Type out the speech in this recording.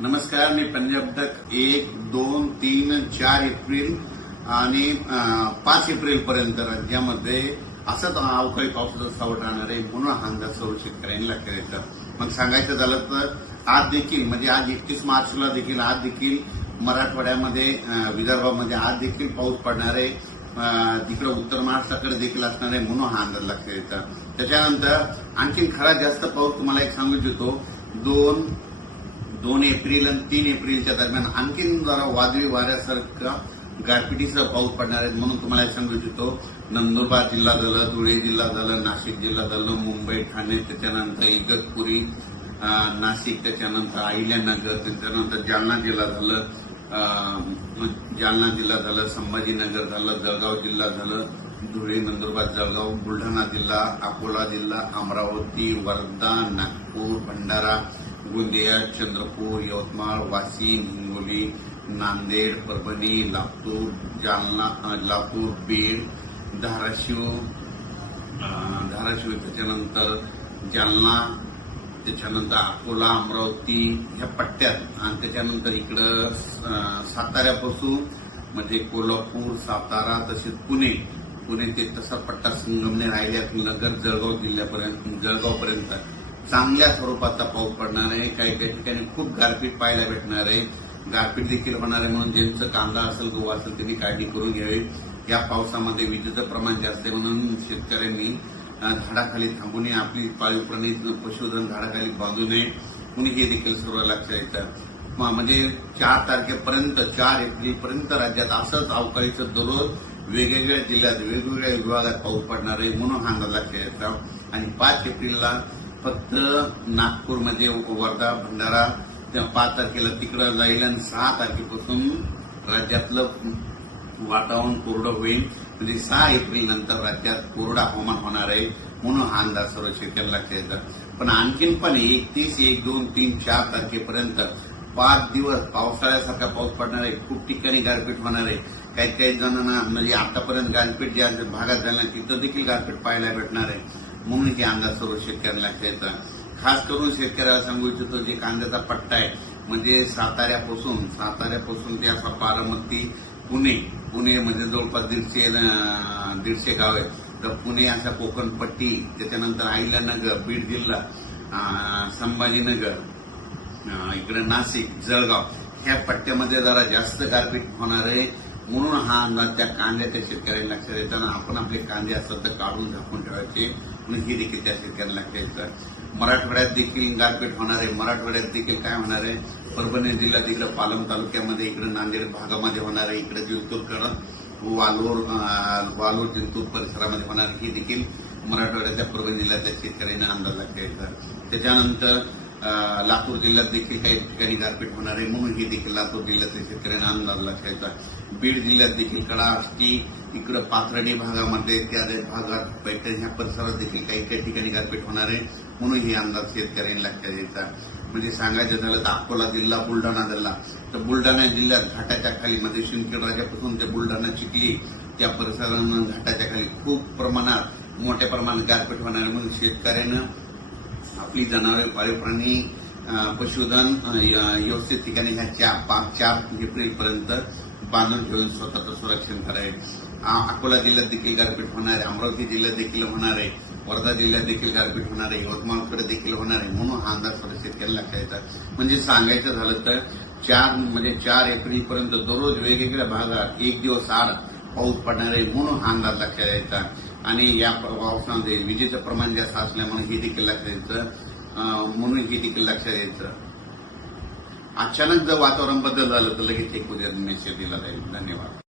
नमस्कार, मी पंजाब तक 1, 2, 3, 4 एप्रिल आणि 5 एप्रिल पर्यंत राज्यामध्ये असंच अवकाळी पावसाचा सावट राहणार आहे म्हणून हा अंदाज सर्व शेतकऱ्यांना करायचा। मग सांगायचं झालं तर आज देखील म्हणजे आज 31 मार्चला देखील आज देखील मराठवाड्यामध्ये विदर्भामध्ये आज देखील पाऊस पडणार आहे। तिकडे उत्तर महाराष्ट्राकडे देखील असणार आहे म्हणून हा अंदाज लक्षात येतो। त्याच्यानंतर आणखी खरा जास्त पाऊस तुम्हाला एक सांगू इच्छितो, 2 एप्रिल आणि 3 एप्रिलच्या दरम्यान आणखीन जरा वादळी वाऱ्यासारखा गारपिटीसह पाऊस पडणार आहे म्हणून तुम्हाला एक सांगू इच्छितो। नंदुरबार जिल्हा झालं, धुळे जिल्हा झालं, नाशिक जिल्हा झालं, मुंबई, ठाणे, त्याच्यानंतर इगतपुरी, नाशिक, त्याच्यानंतर अहिल्यानगर, त्याच्यानंतर जालना जिल्हा झालं, संभाजीनगर झालं, जळगाव जिल्हा झालं, धुळे, नंदुरबार, जळगाव, बुलढाणा जिल्हा, अकोला जिल्हा, अमरावती, वर्धा, नागपूर, भंडारा, गोंदिया, चंद्रपूर, यवतमाळ, वाशिम, हिंगोली, नांदेड, परभणी, लातूर, जालना, बीड, धाराशिव, त्याच्यानंतर जालना, त्याच्यानंतर अकोला, अमरावती ह्या पट्ट्यात आणि त्याच्यानंतर इकडं साताऱ्यापासून म्हणजे कोल्हापूर, सातारा तसेच पुणे ते तसा पट्टा संगमनेर, अहिल्यानगर, जळगावपर्यंत चांगल्या स्वरूपाचा पाऊस पडणार आहे। काही काही ठिकाणी खूप गारपीट पाहायला भेटणार आहे, गारपीट देखील होणार आहे म्हणून ज्यांचं कांदा असेल गहू असेल त्यांनी काळजी करून घ्यावी। या पावसामध्ये विजेचं प्रमाण जास्त आहे म्हणून शेतकऱ्यांनी झाडाखाली थांबू नये, आपली पाळीव प्राणी पशुधन झाडाखाली बांधू नये म्हणून हे देखील सर्व लक्षात येतं। म्हणजे 4 तारखेपर्यंत 4 एप्रिलपर्यंत राज्यात असंच अवकाळीचं दररोज वेगवेगळ्या जिल्ह्यात वेगवेगळ्या विभागात पाऊस पडणार आहे म्हणून हा अंदाज लक्षात येतो। आणि 5 एप्रिलला फक्त नागपूरमध्ये वर्धा, भंडारा 5 तारखेला तिकडं जाईल आणि 6 तारखेपासून राज्यातलं वातावरण कोरडं होईल। म्हणजे 6 एप्रिल नंतर राज्यात कोरडा हवामान होणार आहे म्हणून हा अंदाज सर्व शेतकऱ्यांना लक्षात येतात। पण आणखीन पण 31, 1, 2, 3, 4 तारखेपर्यंत 5 दिवस पावसाळ्यासारखा पाऊस पडणार आहे। खूप ठिकाणी गारपीट होणार आहे। काही जणांना म्हणजे आतापर्यंत गारपीट ज्या भागात झाल्या तिथं देखील गारपीट पाहायला भेटणार आहे म्हणून हे अंदाज सर्व शेतकऱ्यांना लक्षात येतात। खास करून शेतकऱ्याला सांगू इच्छितो, जे कांद्याचा पट्टा आहे म्हणजे साताऱ्यापासून ते असा बारामती, पुणे म्हणजे जवळपास 150 गाव आहे। तर पुणे अशा कोकणपट्टी, त्याच्यानंतर अहिल्यानगर, बीड जिल्हा, संभाजीनगर, इकडे नाशिक, जळगाव ह्या पट्ट्यामध्ये जरा जास्त गारपीट होणार आहे म्हणून हा अंदाज त्या कांद्याच्या शेतकऱ्यांना लक्षात येताना आपण आपले कांदे असतात तर काढून झाकून ठेवायचे म्हणून हे देखील त्या शेतकऱ्यांना लक्षात येतं। मराठवाड्यात देखील गारपीट होणार आहे। मराठवाड्यात देखील काय होणार आहे, परभणी जिल्ह्यात इकडे पालम तालुक्यामध्ये, इकडे नांदेड भागामध्ये होणार आहे, इकडे जिंतूरकडं वालोर जिंतूर परिसरामध्ये होणार आहे। हे देखील मराठवाड्याच्या परभणी जिल्ह्यातल्या शेतकऱ्यांना अंदाज लक्षात येतात। त्याच्यानंतर लातूर जिल्ह्यात देखील काही ठिकाणी गारपीट होणार आहे म्हणून हे देखील लातूर जिल्ह्यातल्या शेतकऱ्यांना अंदाज लक्षात येतात। बीड जिल्ह्यात देखील कडा, आष्टी, इकडे पाथर्डी भागामध्ये, त्या भागात, पैठण ह्या परिसरात देखील काही ठिकाणी गारपीट होणार आहे म्हणून हे अंदाज शेतकऱ्यांना लक्षात येतात। म्हणजे सांगायचं झालं तर अकोला जिल्हा, बुलढाणा जिल्हा, तर बुलढाणा जिल्ह्यात घाटाच्या खाली म्हणजे शिंदखेड राजापासून ते बुलढाणा, चिखली त्या परिसरानं घाटाच्या खाली खूप मोठ्या प्रमाणात गारपीट होणार आहे म्हणून शेतकऱ्यानं आपली जनावरे, पाळीव प्राणी, पशुधन व्यवस्थित ठिकाणी ह्या 4 एप्रिलपर्यंत बांधून ठेवून स्वतःचं संरक्षण करावे। अकोला जिल्ह्यात देखील गारपीट होणार आहे, अमरावती जिल्ह्यात देखील होणार आहे, वर्धा जिल्ह्यात देखील गारपीट होणार आहे, यवतमाळकडे देखील होणार आहे म्हणून हा अंदाज सर्व शेतकऱ्यांना लक्षात येतात। म्हणजे सांगायचं झालं तर 4 एप्रिलपर्यंत दररोज वेगवेगळ्या भागात 1 दिवस आड पाऊस पडणार आहे म्हणून हा अंदाज लक्षात यायचा। आणि या पावसामध्ये विजेचं प्रमाण जास्त असल्यामुळे हे देखील लक्षात यायचं म्हणून हे देखील लक्षात यायचं। अचानक जर वातावरण बदल झालं तर लगेच एक उद्या मेसेज दिला जाईल। धन्यवाद।